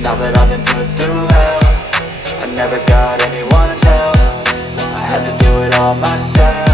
Now that I've been put through hell, I never got anyone's help. I had to do it all myself.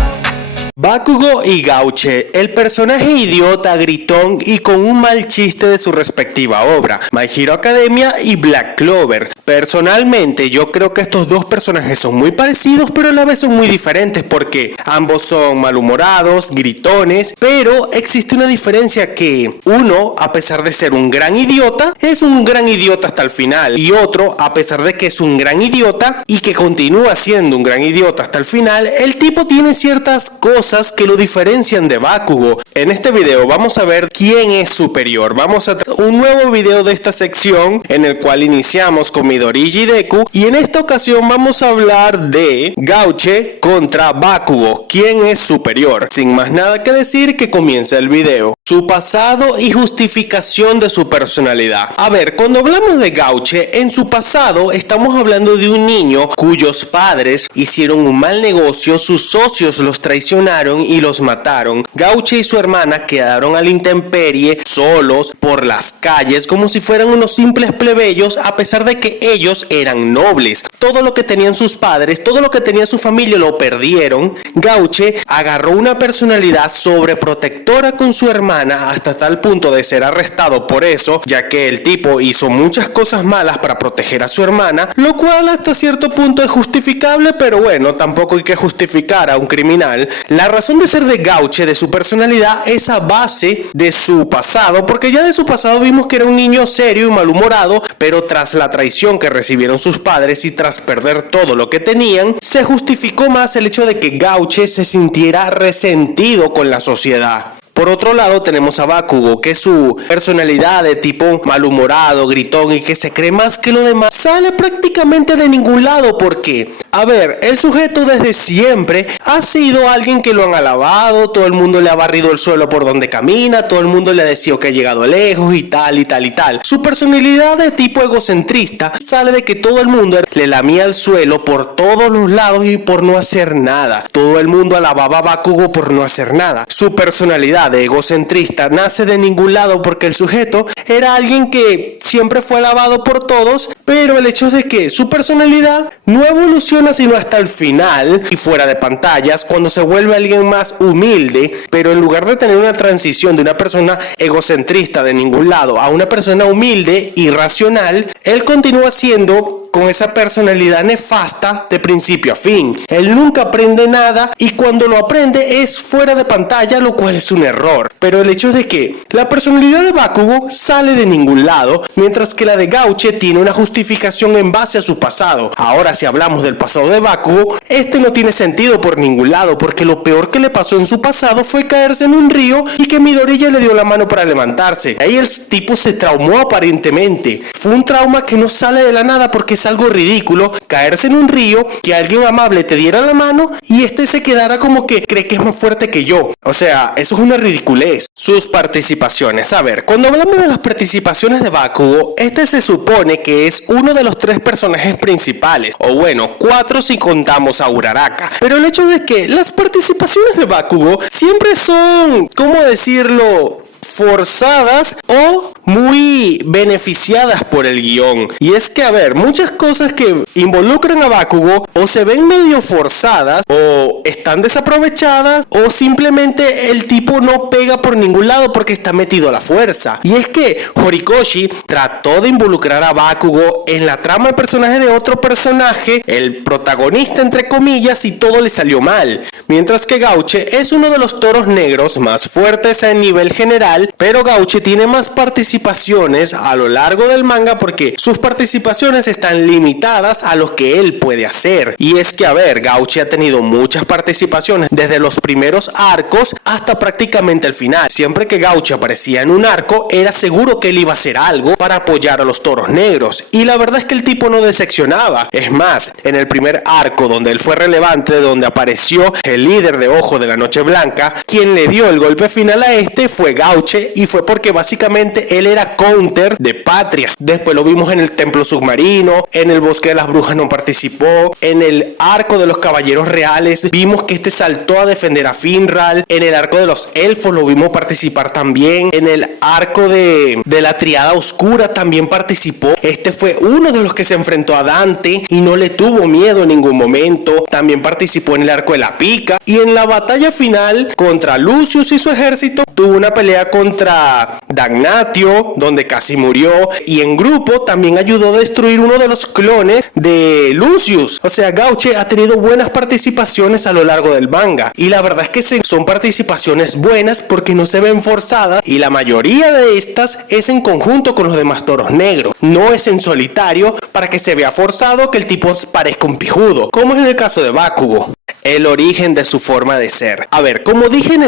Bakugo y Gauche, el personaje idiota, gritón y con un mal chiste de su respectiva obra, My Hero Academia y Black Clover. Personalmente yo creo que estos dos personajes son muy parecidos, pero a la vez son muy diferentes porque ambos son malhumorados, gritones, pero existe una diferencia: que uno, a pesar de ser un gran idiota, es un gran idiota hasta el final, y otro, a pesar de que es un gran idiota y que continúa siendo un gran idiota hasta el final, el tipo tiene ciertas cosas que lo diferencian de Bakugo. En este video vamos a ver quién es superior. Vamos a traer un nuevo video de esta sección en el cual iniciamos con Midoriya y Deku, y en esta ocasión vamos a hablar de Gauche contra Bakugo. ¿Quién es superior? Sin más nada que decir, que comience el video. Su pasado y justificación de su personalidad. A ver, cuando hablamos de Gauche, en su pasado estamos hablando de un niño cuyos padres hicieron un mal negocio, sus socios los traicionaron y los mataron. Gauche y su hermana quedaron a la intemperie, solos por las calles, como si fueran unos simples plebeyos, a pesar de que ellos eran nobles. Todo lo que tenían sus padres, todo lo que tenía su familia, lo perdieron. Gauche agarró una personalidad sobreprotectora con su hermana, hasta tal punto de ser arrestado por eso, ya que el tipo hizo muchas cosas malas para proteger a su hermana, lo cual hasta cierto punto es justificable, pero bueno, tampoco hay que justificar a un criminal. La razón de ser de Gauche, de su personalidad, es a base de su pasado, porque ya de su pasado vimos que era un niño serio y malhumorado, pero tras la traición que recibieron sus padres y tras perder todo lo que tenían, se justificó más el hecho de que Gauche se sintiera resentido con la sociedad. Por otro lado tenemos a Bakugo, que su personalidad de tipo malhumorado, gritón y que se cree más que lo demás, sale prácticamente de ningún lado. Porque, a ver, el sujeto desde siempre ha sido alguien que lo han alabado, todo el mundo le ha barrido el suelo por donde camina, todo el mundo le ha decido que ha llegado lejos y tal y tal y tal. Su personalidad de tipo egocentrista sale de que todo el mundo le lamía el suelo por todos los lados y por no hacer nada. Todo el mundo alababa a Bakugo por no hacer nada. Su personalidad de egocentrista nace de ningún lado porque el sujeto era alguien que siempre fue alabado por todos, pero el hecho es de que su personalidad no evoluciona sino hasta el final y fuera de pantallas, cuando se vuelve alguien más humilde. Pero en lugar de tener una transición de una persona egocentrista de ningún lado a una persona humilde y racional, él continúa siendo con esa personalidad nefasta de principio a fin. Él nunca aprende nada y cuando lo aprende es fuera de pantalla, lo cual es un error. Pero el hecho es de que la personalidad de Bakugo sale de ningún lado, mientras que la de Gauche tiene una justificación en base a su pasado. Ahora, si hablamos del pasado de Bakugo, este no tiene sentido por ningún lado, porque lo peor que le pasó en su pasado fue caerse en un río y que Midoriya le dio la mano para levantarse. Ahí el tipo se traumó aparentemente. Fue un trauma que no sale de la nada, porque es algo ridículo caerse en un río, que alguien amable te diera la mano y este se quedara como que cree que es más fuerte que yo. O sea, eso es una ridiculez. Sus participaciones. A ver, cuando hablamos de las participaciones de Bakugo, este se supone que es uno de los 3 personajes principales, o bueno, 4 si contamos a Uraraka. Pero el hecho de que las participaciones de Bakugo siempre son, ¿cómo decirlo?, forzadas o muy beneficiadas por el guión. Y es que, a ver, muchas cosas que involucran a Bakugo o se ven medio forzadas o están desaprovechadas, o simplemente el tipo no pega por ningún lado porque está metido a la fuerza. Y es que Horikoshi trató de involucrar a Bakugo en la trama del personaje de otro personaje, el protagonista entre comillas, y todo le salió mal. Mientras que Gauche es uno de los toros negros más fuertes a nivel general, pero Gauche tiene más participaciones a lo largo del manga porque sus participaciones están limitadas a lo que él puede hacer. Y es que, a ver, Gauche ha tenido muchas participaciones desde los primeros arcos hasta prácticamente el final. Siempre que Gauche aparecía en un arco, era seguro que él iba a hacer algo para apoyar a los toros negros. Y la verdad es que el tipo no decepcionaba. Es más, en el primer arco donde él fue relevante, donde apareció el líder de Ojo de la Noche Blanca, quien le dio el golpe final a este fue Gauche, y fue porque básicamente él era counter de Patrias. Después lo vimos en el Templo Submarino, en el Bosque de las Brujas no participó, en el arco de los Caballeros Reales vimos que este saltó a defender a Finral, en el arco de los Elfos lo vimos participar también, en el arco de la Triada Oscura también participó. Este fue uno de los que se enfrentó a Dante y no le tuvo miedo en ningún momento. También participó en el arco de la Pica, y en la batalla final contra Lucius y su ejército tuvo una pelea contra Damnatio donde casi murió, y en grupo también ayudó a destruir uno de los clones de Lucius. O sea, Gauche ha tenido buenas participaciones a lo largo del manga, y la verdad es que son participaciones buenas porque no se ven forzadas, y la mayoría de estas es en conjunto con los demás toros negros, no es en solitario para que se vea forzado que el tipo parezca un pijudo, como es en el caso de Bakugo. El origen de su forma de ser. A ver, como dije en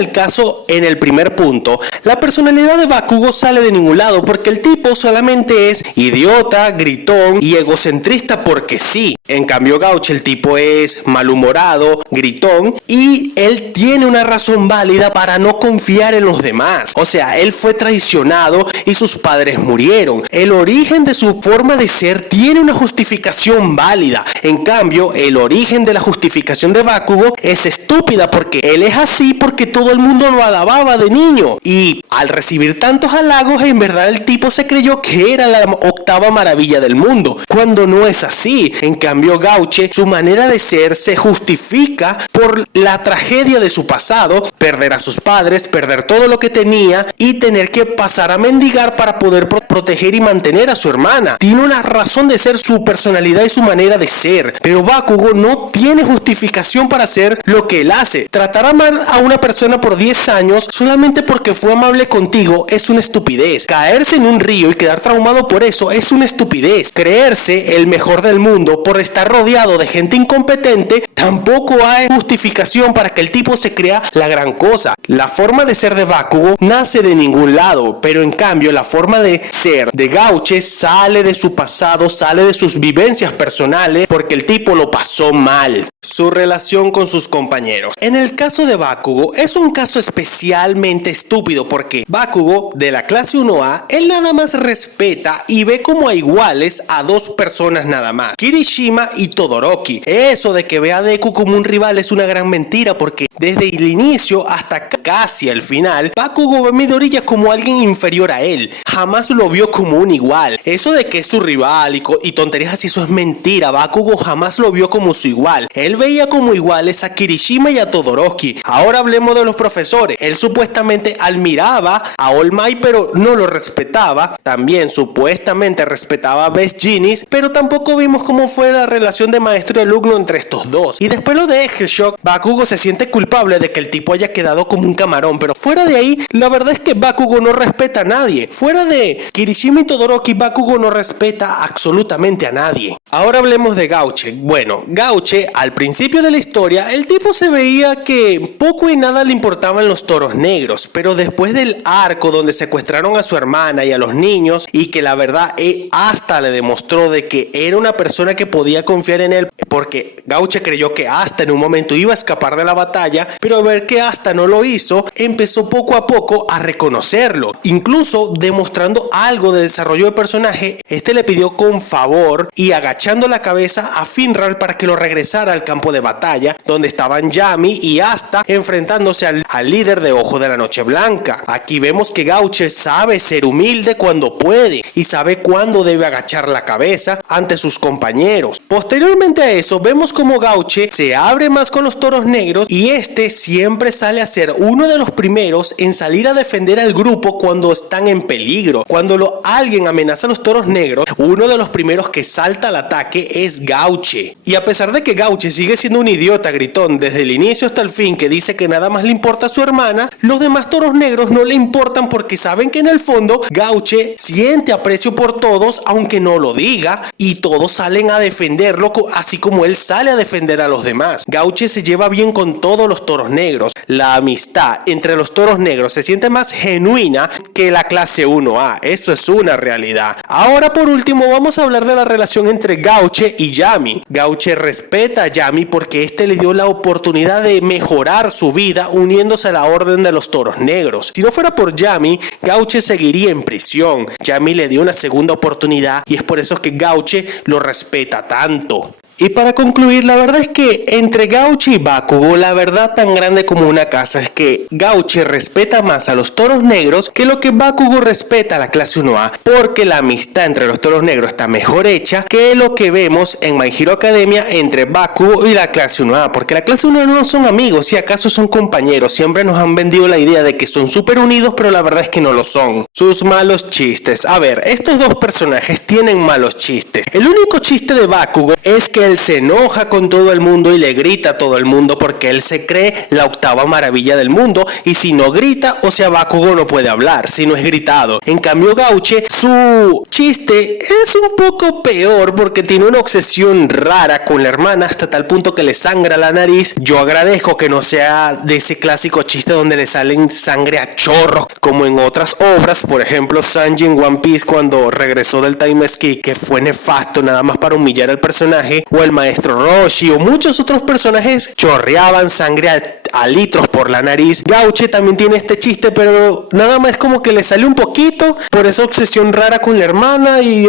el primer punto, la personalidad de Bakugo sale de ningún lado porque el tipo solamente es idiota, gritón y egocentrista porque sí. En cambio Gauche, el tipo es malhumorado, gritón, y él tiene una razón válida para no confiar en los demás. O sea, él fue traicionado y sus padres murieron. El origen de su forma de ser tiene una justificación válida. En cambio, el origen de la justificación de Bakugo es estúpida porque él es así porque todo el mundo lo alababa de niño, y al recibir tantos halagos en verdad el tipo se creyó que era la octava maravilla del mundo, cuando no es así. En cambio Gauche, su manera de ser se justifica por la tragedia de su pasado, perder a sus padres, perder todo lo que tenía y tener que pasar a mendigar para poder proteger y mantener a su hermana. Tiene una razón de ser su personalidad y su manera de ser, pero Bakugo no tiene justificación para hacer lo que él hace. Tratar a amar a una persona por 10 años solamente porque fue amable contigo es una estupidez. Caerse en un río y quedar traumado por eso es una estupidez. Creerse el mejor del mundo por estar rodeado de gente incompetente tampoco hay justificación para que el tipo se crea la gran cosa. La forma de ser de Bakugo nace de ningún lado, pero en cambio la forma de ser de Gauche sale de su pasado, sale de sus vivencias personales porque el tipo lo pasó mal. Su relación con sus compañeros. En el caso de Bakugo es un caso especialmente estúpido porque Bakugo de la clase 1A, él nada más respeta y ve como a iguales a dos personas nada más, Kirishima y Todoroki. Eso de que ve a Deku como un rival es una gran mentira porque desde el inicio hasta casi el final, Bakugo ve a Midoriya como alguien inferior a él, jamás lo vio como un igual. Eso de que es su rival y tonterías así, eso es mentira. Bakugo jamás lo vio como su igual, él veía como iguales a Kirishima y a Todoroki. Ahora hablemos de los profesores. Él supuestamente admiraba a All Might pero no lo respetaba. También supuestamente respetaba a Best Genies, pero tampoco vimos cómo fue la relación de maestro y alumno entre estos dos. Y después lo de Eggshot, Bakugo se siente culpable de que el tipo haya quedado como un camarón, pero fuera de ahí, la verdad es que Bakugo no respeta a nadie. Fuera de Kirishima y Todoroki, Bakugo no respeta absolutamente a nadie. Ahora hablemos de Gauche. Bueno, Gauche, al principio de la historia, el tipo se veía que poco y nada le importaban los toros negros, pero después del arco donde secuestraron a su hermana y a los niños, y que la verdad Asta le demostró de que era una persona que podía confiar en él, porque Gauche creyó que Asta en un momento iba a escapar de la batalla, pero al ver que Asta no lo hizo, empezó poco a poco a reconocerlo, incluso demostrando algo de desarrollo de personaje. Este le pidió con favor y agachando la cabeza a Finral para que lo regresara al campo de batalla, donde estaban Yami y Asta enfrentándose al líder de Ojo de la Noche Blanca. Aquí vemos que Gauche sabe ser humilde cuando puede y sabe cuándo debe agachar la cabeza ante sus compañeros. Posteriormente a eso, vemos como Gauche se abre más con los toros negros y este siempre sale a ser uno de los primeros en salir a defender al grupo cuando están en peligro. Cuando alguien amenaza a los toros negros, uno de los primeros que salta al ataque es Gauche. Y a pesar de que Gauche sigue siendo un idiota gritón desde el inicio hasta el fin, que dice que nada más le importa a su hermana, los demás toros negros no le importan porque saben que en el fondo Gauche siente aprecio por todos aunque no lo diga, y todos salen a defenderlo así como él sale a defender a los demás. Gauche se lleva bien con todos los toros negros. La amistad entre los toros negros se siente más genuina que la clase 1A. Eso es una realidad. Ahora por último vamos a hablar de la relación entre entre Gauche y Yami. Gauche respeta a Yami porque este le dio la oportunidad de mejorar su vida uniéndose a la Orden de los Toros Negros. Si no fuera por Yami, Gauche seguiría en prisión. Yami le dio una segunda oportunidad y es por eso que Gauche lo respeta tanto. Y para concluir, la verdad es que entre Gauche y Bakugo, la verdad tan grande como una casa es que Gauche respeta más a los Toros Negros que lo que Bakugo respeta a la clase 1A, porque la amistad entre los Toros Negros está mejor hecha que lo que vemos en My Hero Academia entre Bakugo y la clase 1A, porque la clase 1A no son amigos, si acaso son compañeros. Siempre nos han vendido la idea de que son súper unidos, pero la verdad es que no lo son. Sus malos chistes. A ver, estos dos personajes tienen malos chistes. El único chiste de Bakugo es que él se enoja con todo el mundo y le grita a todo el mundo porque él se cree la octava maravilla del mundo, y si no grita, o sea, Bakugo no puede hablar si no es gritado. En cambio, Gauche, su chiste es un poco peor porque tiene una obsesión rara con la hermana hasta tal punto que le sangra la nariz. Yo agradezco que no sea de ese clásico chiste donde le salen sangre a chorros como en otras obras, por ejemplo Sanji en One Piece cuando regresó del time skip, que fue nefasto nada más para humillar al personaje, o el maestro Roshi o muchos otros personajes chorreaban sangre a litros por la nariz. Gauche también tiene este chiste, pero nada más como que le sale un poquito por esa obsesión rara con la hermana y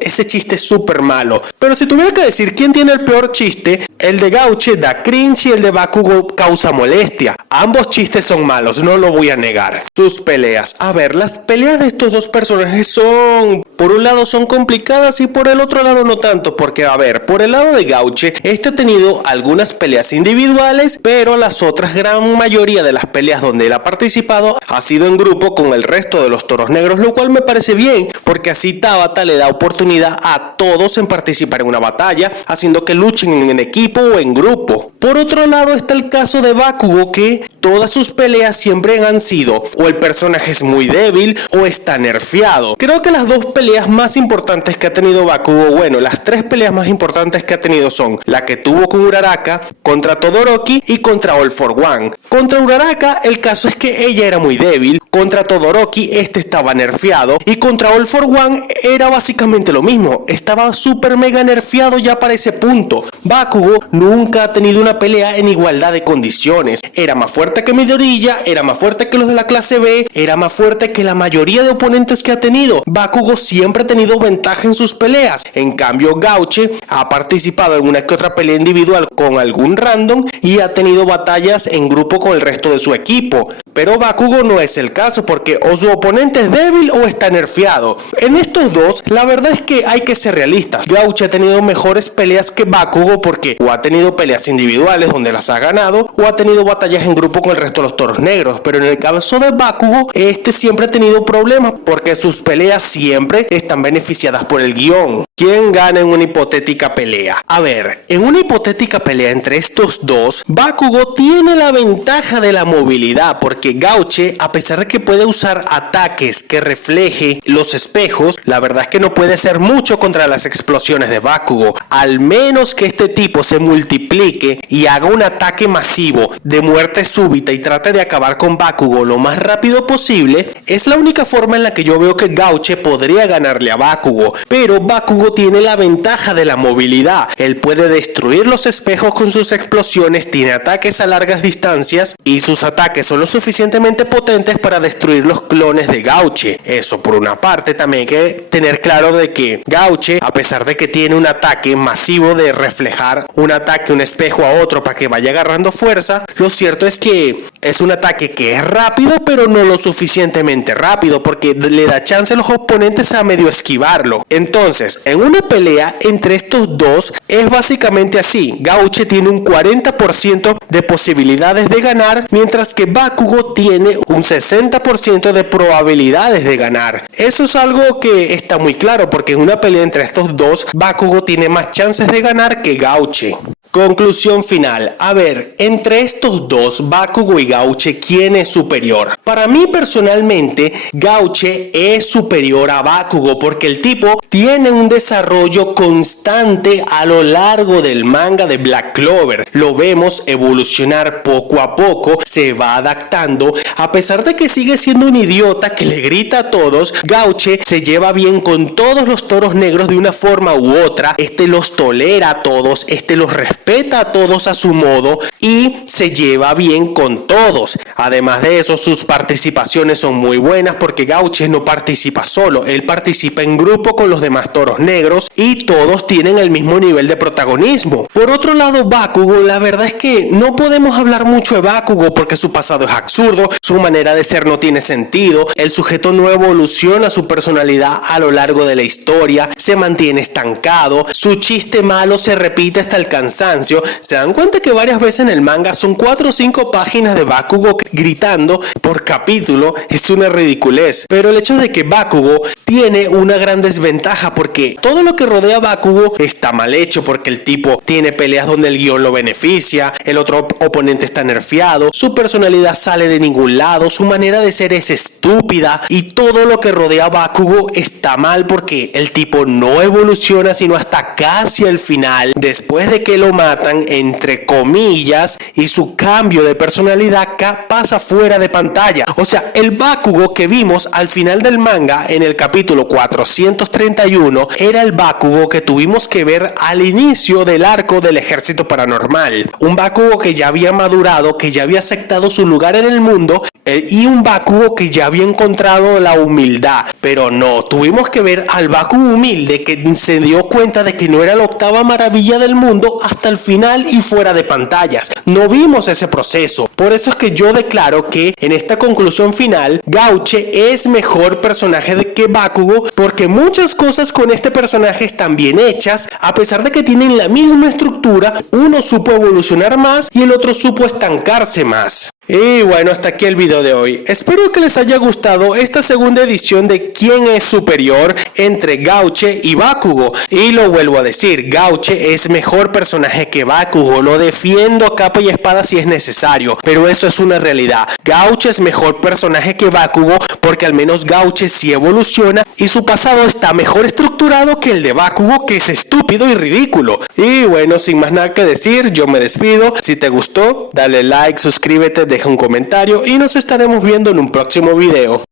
ese chiste es súper malo. Pero si tuviera que decir quién tiene el peor chiste, el de Gauche da cringe y el de Bakugo causa molestia. Ambos chistes son malos, no lo voy a negar. Sus peleas. A ver, las peleas de estos dos personajes son... por un lado son complicadas y por el otro lado no tanto, porque a ver, por el lado de Gauche, este ha tenido algunas peleas individuales, pero las otras gran mayoría de las peleas donde él ha participado ha sido en grupo con el resto de los Toros Negros, lo cual me parece bien, porque así Tabata le da oportunidad a todos en participar en una batalla, haciendo que luchen en equipo o en grupo. Por otro lado está el caso de Bakugo, que todas sus peleas siempre han sido o el personaje es muy débil o está nerfeado. Creo que las dos peleas más importantes que ha tenido Bakugo, bueno, las tres peleas más importantes que ha tenido son la que tuvo con Uraraka, contra Todoroki y contra All for One. Contra Uraraka el caso es que ella era muy débil, contra Todoroki este estaba nerfeado y contra All for One era básicamente lo mismo, estaba súper mega nerfeado ya para ese punto. Bakugo nunca ha tenido una pelea en igualdad de condiciones, era más fuerte que Midoriya, era más fuerte que los de la clase B, era más fuerte que la mayoría de oponentes que ha tenido. Bakugo siempre ha tenido ventaja en sus peleas, en cambio Gauche ha participado en una que otra pelea individual con algún random y ha tenido batallas en grupo con el resto de su equipo. Pero Bakugo no es el caso porque o su oponente es débil o está nerfeado. En estos dos, la verdad es que hay que ser realistas. Gauche ha tenido mejores peleas que Bakugo porque o ha tenido peleas individuales donde las ha ganado o ha tenido batallas en grupo con el resto de los Toros Negros. Pero en el caso de Bakugo, este siempre ha tenido problemas porque sus peleas siempre están beneficiadas por el guión. ¿Quién gana en una hipotética pelea? A ver, en una hipotética pelea entre estos dos, Bakugo tiene la ventaja de la movilidad porque Gauche, a pesar de que puede usar ataques que refleje los espejos, la verdad es que no puede hacer mucho contra las explosiones de Bakugo. Al menos que este tipo se multiplique y haga un ataque masivo de muerte súbita y trate de acabar con Bakugo lo más rápido posible, es la única forma en la que yo veo que Gauche podría ganarle a Bakugo. Pero Bakugo tiene la ventaja de la movilidad, él puede destruir los espejos con sus explosiones, tiene ataques a largas distancias y sus ataques son lo suficientemente potentes para destruir los clones de Gauche. Eso por una parte. También hay que tener claro de que Gauche, a pesar de que tiene un ataque masivo de reflejar un ataque, un espejo a otro para que vaya agarrando fuerza, lo cierto es que es un ataque que es rápido pero no lo suficientemente rápido porque le da chance a los oponentes a medio esquivarlo. Entonces, en una pelea entre estos dos es básicamente así. Gauche tiene un 40% de posibilidades de ganar, mientras que Bakugo tiene un 60% de probabilidades de ganar. Eso es algo que está muy claro porque en una pelea entre estos dos, Bakugo tiene más chances de ganar que Gauche. Conclusión final. A ver, entre estos dos, Bakugo y Gauche, ¿quién es superior? Para mí personalmente, Gauche es superior a Bakugo porque el tipo tiene un desarrollo constante a lo largo del manga de Black Clover. Lo vemos evolucionar poco a poco, se va adaptando. A pesar de que sigue siendo un idiota que le grita a todos, Gauche se lleva bien con todos los toros negros de una forma u otra. Los tolera a todos, los respeta a todos a su modo y se lleva bien con todos. Además de eso, sus participaciones son muy buenas porque Gauche no participa solo, él participa en grupo con los demás toros negros y todos tienen el mismo nivel de protagonismo. Por otro lado, Bakugo, la verdad es que no podemos hablar mucho de Bakugo porque su pasado es absurdo, su manera de ser no tiene sentido, el sujeto no evoluciona su personalidad a lo largo de la historia, se mantiene estancado, su chiste malo se repite hasta el cansancio. Se dan cuenta que varias veces en el manga son 4 o 5 páginas de Bakugo gritando por capítulo, es una ridiculez. Pero el hecho de que Bakugo tiene una gran desventaja porque todo lo que rodea a Bakugo está mal hecho, porque el tipo tiene peleas donde el guión lo beneficia, el otro oponente está nerfeado, su personalidad sale de ningún lado, su manera de ser es estúpida y todo lo que rodea a Bakugo está mal porque el tipo no evoluciona sino hasta casi al final, después de que lo matan entre comillas, y su cambio de personalidad pasa fuera de pantalla. O sea, el Bakugo que vimos al final del manga en el capítulo 431 era el Bakugo que tuvimos que ver al inicio del arco del Ejército Paranormal, un Bakugo que ya había madurado, que ya había aceptado su lugar en el mundo y un Bakugo que ya había encontrado la humildad. Pero no, tuvimos que ver al Bakugo humilde que se dio cuenta de que no era la octava maravilla del mundo hasta el final y fuera de pantallas. No vimos ese proceso. Por eso es que yo declaro que en esta conclusión final Gauche es mejor personaje que Bakugo, porque muchas cosas con este personaje están bien hechas. A pesar de que tienen la misma estructura, uno supo evolucionar más y el otro supo estancarse más. Y bueno, hasta aquí el video de hoy. Espero que les haya gustado esta segunda edición de quién es superior entre Gauche y Bakugo. Y lo vuelvo a decir, Gauche es mejor personaje que Bakugo. Lo defiendo a capa y espada si es necesario, pero eso es una realidad. Gauche es mejor personaje que Bakugo porque al menos Gauche sí evoluciona y su pasado está mejor estructurado que el de Bakugo, que es estúpido y ridículo. Y bueno, sin más nada que decir, yo me despido. Si te gustó, dale like, suscríbete, deja un comentario y nos estaremos viendo en un próximo video.